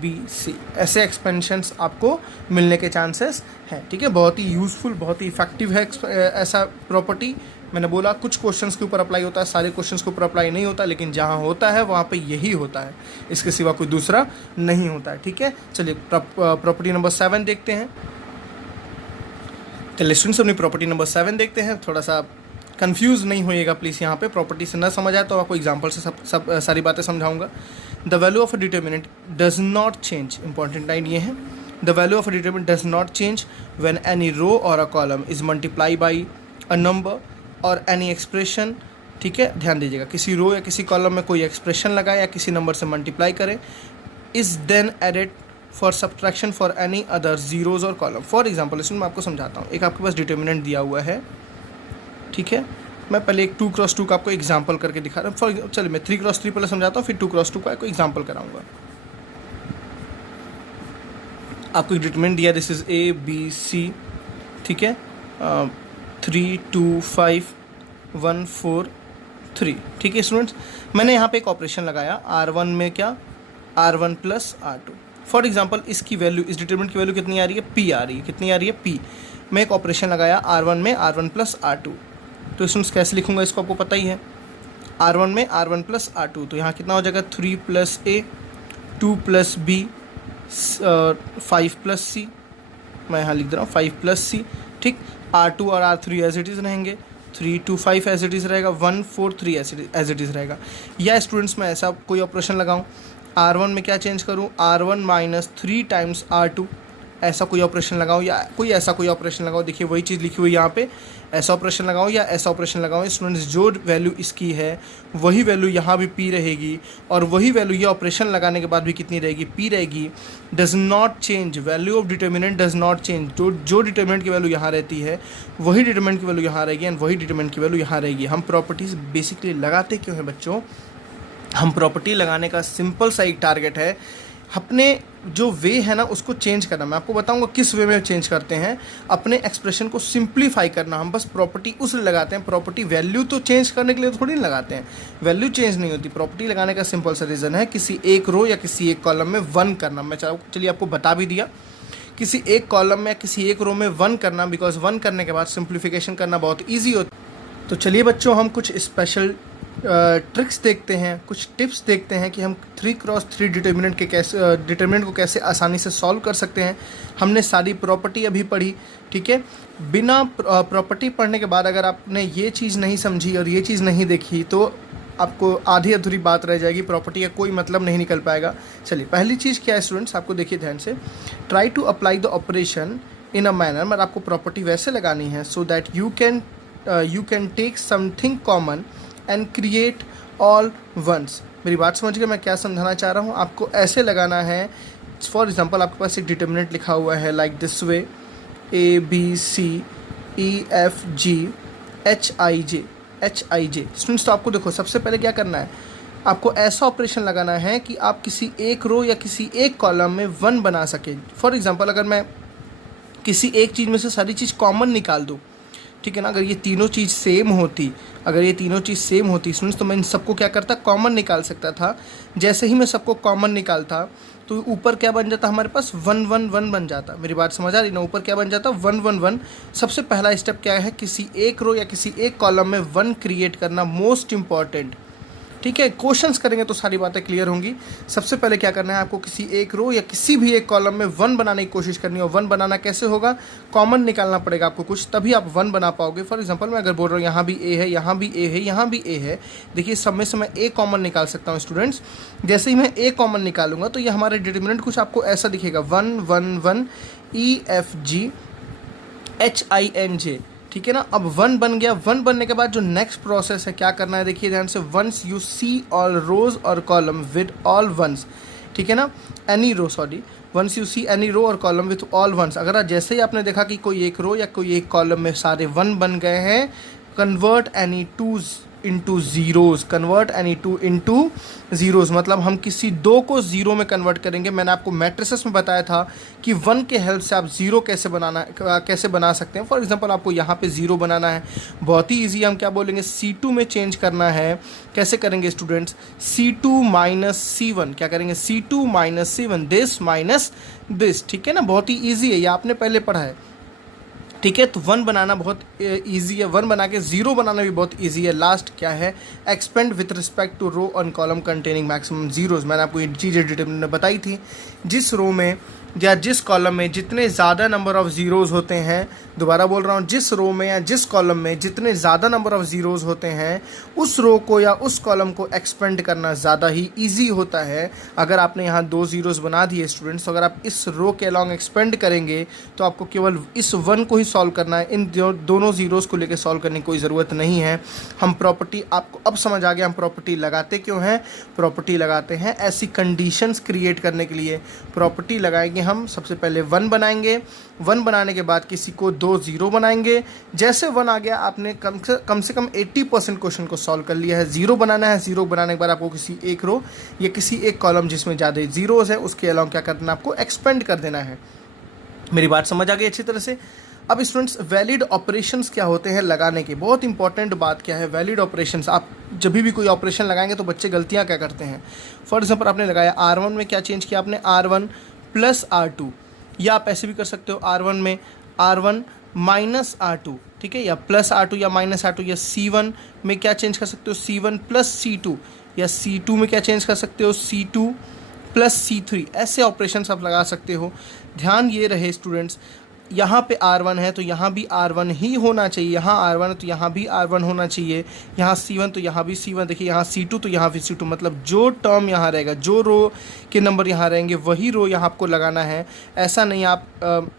B C। ऐसे एक्सपेंशंस आपको मिलने के चांसेस हैं। ठीक है, बहुत ही यूज़फुल, बहुत ही इफेक्टिव है ऐसा प्रॉपर्टी। मैंने बोला कुछ क्वेश्चंस के ऊपर अप्लाई होता है, सारे क्वेश्चंस के ऊपर अप्लाई नहीं होता, लेकिन जहाँ होता है वहाँ पे यही होता है, इसके सिवा कोई दूसरा नहीं होता है। ठीक है, चलिए प्रॉपर्टी नंबर 7 देखते हैं। चलिए स्टूडेंट्स अपनी प्रॉपर्टी नंबर 7 देखते हैं। थोड़ा सा कंफ्यूज नहीं होइएगा प्लीज़, यहाँ पे प्रॉपर्टी से ना समझ आए तो आपको एग्जांपल से सब सारी बातें समझाऊंगा। The value of a determinant does not change, important line ये है, the value of a determinant does not change when any row or a column is multiply by a number or any expression. ठीक है, ध्यान दीजिएगा, किसी रो या किसी कॉलम में कोई एक्सप्रेशन लगाए या किसी नंबर से मल्टीप्लाई करे, is then added for subtraction for any other zeros और कॉलम। फॉर एग्जाम्पल इसमें मैं आपको समझाता हूँ। एक आपके पास डिटर्मिनेंट दिया हुआ है, ठीक है, मैं पहले एक 2x2 का आपको एग्जाम्पल करके दिखा रहा हूँ। फॉर चलिए मैं 3x3 पहले समझाता हूँ, फिर 2x2 का आपको एग्जाम्पल कराऊंगा। आपको एक डिटरमिनेंट दिया, this is A B C, ठीक है, 3 2 5 1 4 3। ठीक है स्टूडेंट्स, मैंने यहाँ पे एक ऑपरेशन लगाया, R1 में क्या, R1 plus R2। For example इसकी वैल्यू, इस डिटरमिनेंट की वैल्यू कितनी आ रही है, P आ रही है, कितनी आ रही है P। मैं एक ऑपरेशन लगाया R1 में, R1 प्लस R2। तो स्टूडेंट्स कैसे लिखूंगा इसको आपको पता ही है, R1 में R1 प्लस R2, तो यहाँ कितना हो जाएगा 3 plus A, 2 plus B, 5 plus C, मैं यहाँ लिख दे रहा हूँ 5 प्लस C। ठीक, R2 और R3 एज इट इज़ रहेंगे, 3 2 5 एज इट इज़ रहेगा, 1 4 3 एज इट इज़ रहेगा। या स्टूडेंट्स मैं ऐसा कोई ऑपरेशन लगाऊँ, R1 में क्या चेंज करूँ, R1 माइनस 3 टाइम्स R2 ऐसा कोई ऑपरेशन लगाओ या कोई ऐसा कोई ऑपरेशन लगाओ। देखिए वही चीज़ लिखी हुई है यहाँ पे, ऐसा ऑपरेशन लगाओ या ऐसा ऑपरेशन लगाओ। स्टूडेंट्स जो वैल्यू इसकी है वही वैल्यू यहाँ भी पी रहेगी, और वही वैल्यू ये ऑपरेशन लगाने के बाद भी कितनी रहेगी, पी रहेगी। Does not change, value of determinant does not change. जो डिटर्मिनेंट की वैल्यू यहाँ रहती है वही डिटर्मिनेंट की वैल्यू यहाँ रहेगी, एंड वही डिटर्मिनेंट की वैल्यू यहाँ रहेगी। हम प्रॉपर्टीज़ बेसिकली लगाते क्यों हैं बच्चों? हम प्रॉपर्टी लगाने का सिंपल सा एक टारगेट है, अपने जो वे है ना उसको चेंज करना। मैं आपको बताऊंगा किस वे में चेंज करते हैं, अपने एक्सप्रेशन को सिंप्लीफाई करना। हम बस प्रॉपर्टी उसलिए लगाते हैं, प्रॉपर्टी वैल्यू तो चेंज करने के लिए थोड़ी नहीं लगाते हैं, वैल्यू चेंज नहीं होती। प्रॉपर्टी लगाने का सिंपल सा रीज़न है किसी एक रो या किसी एक कॉलम में वन करना। मैं चलिए आपको बता भी दिया, किसी एक कॉलम में किसी एक रो में वन करना, बिकॉज वन करने के बाद सिंप्लीफिकेशन करना बहुत ईजी होता है। तो चलिए बच्चों हम कुछ स्पेशल ट्रिक्स देखते हैं, कुछ टिप्स देखते हैं कि हम 3x3 डिटर्मिनेंट को कैसे आसानी से सॉल्व कर सकते हैं। हमने सारी प्रॉपर्टी अभी पढ़ी, ठीक है। बिना प्रॉपर्टी पढ़ने के बाद अगर आपने ये चीज़ नहीं समझी और ये चीज़ नहीं देखी तो आपको आधी अधूरी बात रह जाएगी, प्रॉपर्टी का कोई मतलब नहीं निकल पाएगा। चलिए पहली चीज़ क्या है स्टूडेंट्स, आपको देखिए ध्यान से, try to apply the operation in a manner. मतलब आपको प्रॉपर्टी वैसे लगानी है so that you can take something common and create all ones. मेरी बात समझ गए मैं क्या समझाना चाह रहा हूँ? आपको ऐसे लगाना है, फॉर एग्जांपल आपके पास एक डिटर्मिनेंट लिखा हुआ है like this way, ABCEFGHIJ। Students तो आपको देखो सबसे पहले क्या करना है, आपको ऐसा ऑपरेशन लगाना है कि आप किसी एक रो या किसी एक कॉलम में वन बना सके। फॉर एग्जांपल अगर मैं किसी एक चीज़ में से सारी चीज़ कॉमन निकाल दूँ, ठीक है ना, अगर ये तीनों चीज़ सेम होती स्टूडेंट्स तो मैं इन सबको क्या करता, कॉमन निकाल सकता था। जैसे ही मैं सबको कॉमन निकालता तो ऊपर क्या बन जाता हमारे पास, 1 1 1 बन जाता। मेरी बात समझ आ रही ना, ऊपर क्या बन जाता, 1 1 1। सबसे पहला स्टेप क्या है, किसी एक रो या किसी एक कॉलम में वन क्रिएट करना, मोस्ट इंपॉर्टेंट, ठीक है। क्वेश्चंस करेंगे तो सारी बातें क्लियर होंगी। सबसे पहले क्या करना है, आपको किसी एक रो या किसी भी एक कॉलम में वन बनाने की कोशिश करनी है। और वन बनाना कैसे होगा, कॉमन निकालना पड़ेगा आपको कुछ, तभी आप वन बना पाओगे। फॉर एग्जांपल मैं अगर बोल रहा हूँ यहाँ भी ए है, यहाँ भी ए है, यहाँ भी ए है, देखिए सब में से मैं ए कॉमन निकाल सकता हूँ स्टूडेंट्स। जैसे ही मैं ए कॉमन निकालूंगा तो ये हमारे डिटर्मिनेंट कुछ आपको ऐसा दिखेगा, 1 1 1 EFGHINJ, ठीक है ना। अब वन बन गया। वन बनने के बाद जो नेक्स्ट प्रोसेस है क्या करना है, देखिए ध्यान से, once you see all rows और कॉलम विद ऑल वंस, ठीक है ना, once you see any row और कॉलम विथ ऑल वंस। अगर जैसे ही आपने देखा कि कोई एक रो या कोई एक कॉलम में सारे वन बन गए हैं, convert any two into zeros, मतलब हम किसी दो को ज़ीरो में कन्वर्ट करेंगे। मैंने आपको मैट्रिसेस में बताया था कि वन के हेल्प से आप ज़ीरो कैसे बना सकते हैं। फॉर एग्जांपल आपको यहाँ पे ज़ीरो बनाना है, बहुत ही ईजी, हम क्या बोलेंगे, C2 में चेंज करना है। कैसे करेंगे स्टूडेंट्स, C2 माइनस C1, क्या करेंगे, C2 minus C1, this minus this, ठीक है ना, बहुत ही ईजी है, ये आपने पहले पढ़ा है, ठीक है। तो वन बनाना बहुत इजी है, वन बना के ज़ीरो बनाना भी बहुत इजी है। लास्ट क्या है, expand with respect to row on column containing maximum zeros. मैंने आपको ये चीज़ें डिटेल में बताई थी, जिस रो में या जिस कॉलम में जितने ज़्यादा नंबर ऑफ़ ज़ीरोज़ होते हैं, दोबारा बोल रहा हूँ, जिस रो में या जिस कॉलम में जितने ज़्यादा नंबर ऑफ़ ज़ीरोज़ होते हैं, उस रो को या उस कॉलम को एक्सपेंड करना ज़्यादा ही ईजी होता है। अगर आपने यहाँ 2 ज़ीरोज़ बना दिए स्टूडेंट्स, तो अगर आप इस रो के अलॉन्ग एक्सपेंड करेंगे तो आपको केवल इस वन को ही सॉल्व करना है, इन दोनों ज़ीरोज़ को लेकर सॉल्व करने की कोई ज़रूरत नहीं है। हम प्रॉपर्टी, आपको अब समझ आ गया हम प्रॉपर्टी लगाते क्यों हैं। प्रॉपर्टी लगाते हैं ऐसी कंडीशंस क्रिएट करने के लिए। प्रॉपर्टी लगाएंगे हम, सबसे पहले वन बनाएंगे, वन बनाने के बाद किसी को 2 ज़ीरो बनाएंगे। जैसे वन आ गया, आपने कम से कम 80% क्वेश्चन को सॉल्व कर लिया है। ज़ीरो बनाना है, ज़ीरो बनाने के बाद आपको किसी एक रो या किसी एक कॉलम जिसमें ज़्यादा ज़ीरोज़ है उसके अलॉन्ग क्या करना है, आपको एक्सपेंड कर देना है। मेरी बात समझ आ गई अच्छी तरह से। अब स्टूडेंट्स वैलिड ऑपरेशंस क्या होते हैं लगाने के, बहुत इंपॉर्टेंट बात क्या है वैलिड ऑपरेशंस। आप जब भी कोई ऑपरेशन लगाएंगे तो बच्चे गलतियां क्या करते हैं। फॉर एग्जांपल आपने लगाया R1 में, क्या चेंज किया आपने, R1 प्लस R2, या आप ऐसे भी कर सकते हो R1 में R1 माइनस R2, ठीक है, या प्लस R2 या माइनस R2, या C1 में क्या चेंज कर सकते हो, C1 प्लस C2, या C2 में क्या चेंज कर सकते हो, C2 प्लस C3। ऐसे ऑपरेशंस आप लगा सकते हो। ध्यान ये रहे स्टूडेंट्स, यहाँ पे R1 है तो यहाँ भी R1 ही होना चाहिए, यहाँ R1 है तो यहाँ भी R1 होना चाहिए, यहाँ C1 तो यहाँ भी C1, देखिए यहाँ C2 तो यहाँ भी C2, मतलब जो टर्म यहाँ रहेगा, जो रो के नंबर यहाँ रहेंगे वही रो यहाँ आपको लगाना है। ऐसा नहीं आप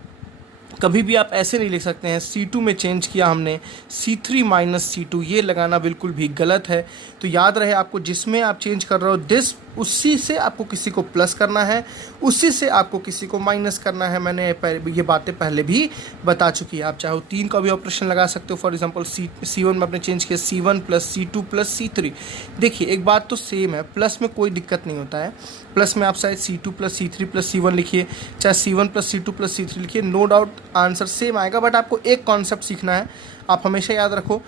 कभी भी आप ऐसे नहीं लिख सकते हैं C2 में चेंज किया हमने C3 माइनस C2, ये लगाना बिल्कुल भी गलत है। तो याद रहे आपको जिसमें आप चेंज कर रहे हो दिस, उसी से आपको किसी को प्लस करना है, उसी से आपको किसी को माइनस करना है। मैंने ये बातें पहले भी बता चुकी है। आप चाहो 3 का भी ऑपरेशन लगा सकते हो। फॉर एग्जांपल C1 में आपने चेंज किया C1 plus C2 plus C3। देखिए एक बात तो सेम है, प्लस में कोई दिक्कत नहीं होता है। प्लस में आप चाहे C2 plus C3 plus C1 लिखिए, चाहे C1 plus C2 plus C3 लिखिए, नो डाउट आंसर सेम आएगा। बट आपको एक कॉन्सेप्ट सीखना है, आप हमेशा याद रखो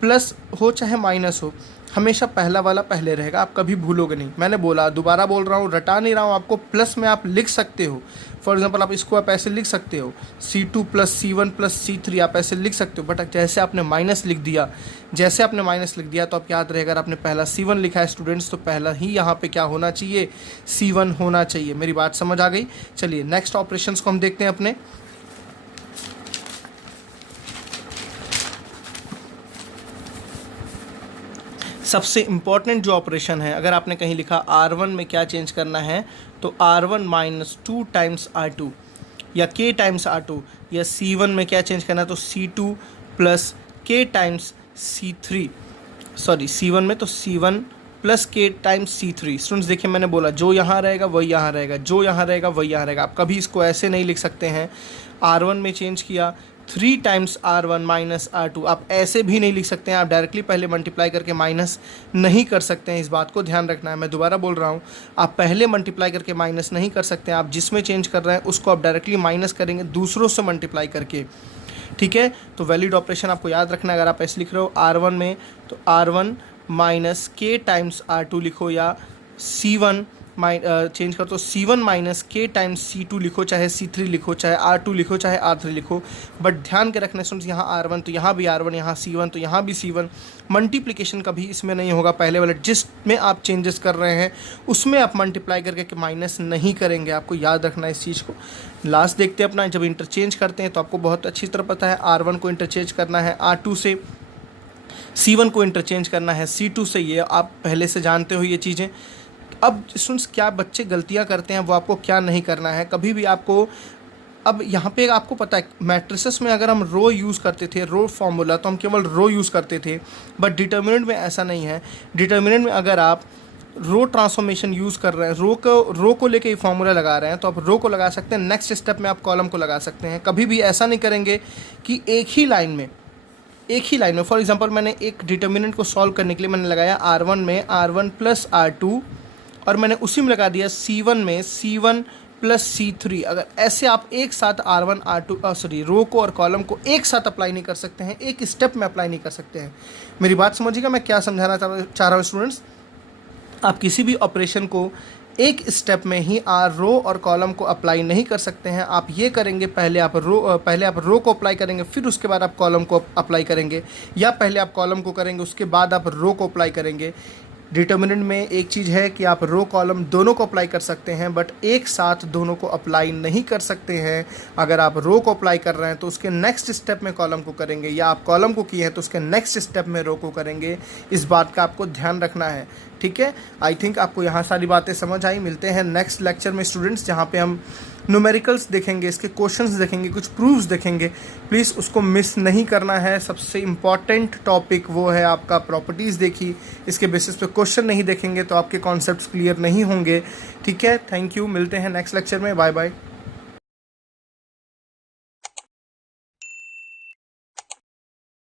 प्लस हो चाहे माइनस हो, हमेशा पहला वाला पहले रहेगा, आप कभी भूलोगे नहीं। मैंने बोला, दोबारा बोल रहा हूँ, रटा नहीं रहा हूँ आपको। प्लस में आप लिख सकते हो, फॉर एग्जांपल आप इसको आप ऐसे लिख सकते हो C2 plus C1 plus C3, आप ऐसे लिख सकते हो। बट जैसे आपने माइनस लिख दिया, तो आप याद रहेगा, अगर आपने पहला C1 लिखा है स्टूडेंट्स तो पहला ही यहाँ पे क्या होना चाहिए, C1 होना चाहिए। मेरी बात समझ आ गई? चलिए नेक्स्ट ऑपरेशंस को हम देखते हैं अपने। सबसे इम्पॉर्टेंट जो ऑपरेशन है, अगर आपने कहीं लिखा R1 में क्या चेंज करना है तो R1 माइनस 2 टाइम्स R2 या K टाइम्स R2, या C1 में क्या चेंज करना है तो C2 plus K times C3, sorry C1 में तो C1 plus K times C3। Students देखिए मैंने बोला जो यहाँ रहेगा वही यहाँ रहेगा, जो यहाँ रहेगा वही यहाँ रहेगा। आप कभी इसको ऐसे नहीं लिख सकते हैं R1 में चेंज किया 3 टाइम्स R1 माइनस R2, आप ऐसे भी नहीं लिख सकते हैं। आप डायरेक्टली पहले मल्टीप्लाई करके माइनस नहीं कर सकते हैं, इस बात को ध्यान रखना है। मैं दोबारा बोल रहा हूँ, आप पहले मल्टीप्लाई करके माइनस नहीं कर सकते हैं। आप जिसमें चेंज कर रहे हैं उसको आप डायरेक्टली माइनस करेंगे दूसरों से मल्टीप्लाई करके, ठीक है। तो वैलिड ऑपरेशन आपको याद रखना है। अगर आप ऐसे लिख रहे हो R1 में तो R1 minus K times R2 लिखो, या C1 चेंज कर तो C1 minus K times C2 लिखो, चाहे C3 लिखो, चाहे R2 लिखो, चाहे R3 लिखो। बट ध्यान के रखना स्टूडेंट्स, यहाँ R1 तो यहाँ भी R1, यहाँ C1 तो यहाँ भी C1। मल्टीप्लिकेशन कभी इसमें नहीं होगा, पहले वाले जिसमें आप चेंजेस कर रहे हैं उसमें आप मल्टीप्लाई करके माइनस नहीं करेंगे। आपको याद रखना है इस चीज़ को। लास्ट देखते हैं अपना, जब इंटरचेंज करते हैं तो आपको बहुत अच्छी तरह पता है R1 को इंटरचेंज करना है R2 से, C1 को इंटरचेंज करना है C2 से, ये आप पहले से जानते हो ये चीज़ें। अब स्टूडेंट्स क्या बच्चे गलतियां करते हैं वो आपको क्या नहीं करना है कभी भी आपको। अब यहाँ पे आपको पता है मैट्रिसेस में अगर हम रो यूज़ करते थे, रो फार्मूला, तो हम केवल रो यूज़ करते थे। बट डिटर्मिनेंट में ऐसा नहीं है। डिटर्मिनेंट में अगर आप रो ट्रांसफॉर्मेशन यूज़ कर रहे हैं, रो को लेके ये फार्मूला लगा रहे हैं, तो आप रो को लगा सकते हैं, नेक्स्ट स्टेप में आप कॉलम को लगा सकते हैं। कभी भी ऐसा नहीं करेंगे कि एक ही लाइन में फॉर एग्जांपल मैंने एक डिटर्मिनेंट को सॉल्व करने के लिए मैंने लगाया R1 में R1 प्लस R2, और मैंने उसी में लगा दिया C1 में C1 प्लस C3। अगर ऐसे आप एक साथ R1 R2 रो को और कॉलम को एक साथ अप्लाई नहीं कर सकते हैं, एक स्टेप में अप्लाई नहीं कर सकते हैं। मेरी बात समझिएगा मैं क्या समझाना चाह रहा हूँ स्टूडेंट्स। आप किसी भी ऑपरेशन को एक स्टेप में ही रो और कॉलम को अप्लाई नहीं कर सकते हैं। आप ये करेंगे, पहले आप रो को अप्लाई करेंगे, फिर उसके बाद आप कॉलम को अप्लाई करेंगे, या पहले आप कॉलम को करेंगे उसके बाद आप रो को अप्लाई करेंगे। डिटर्मिनेंट में एक चीज़ है कि आप रो कॉलम दोनों को अप्लाई कर सकते हैं, बट एक साथ दोनों को अप्लाई नहीं कर सकते हैं। अगर आप रो को अप्लाई कर रहे हैं तो उसके नेक्स्ट स्टेप में कॉलम को करेंगे, या आप कॉलम को किए हैं तो उसके नेक्स्ट स्टेप में रो को करेंगे। इस बात का आपको ध्यान रखना है, ठीक है। आई थिंक आपको यहाँ सारी बातें समझ आई। मिलते हैं नेक्स्ट लेक्चर में स्टूडेंट्स, जहाँ पे हम न्यूमेरिकल्स देखेंगे, इसके क्वेश्चंस देखेंगे, कुछ प्रूफ्स देखेंगे। प्लीज़ उसको मिस नहीं करना है। सबसे इम्पॉर्टेंट टॉपिक वो है आपका प्रॉपर्टीज़। देखिए, इसके बेसिस पे क्वेश्चन नहीं देखेंगे तो आपके कॉन्सेप्ट्स क्लियर नहीं होंगे, ठीक है। थैंक यू, मिलते हैं नेक्स्ट लेक्चर में। Bye bye.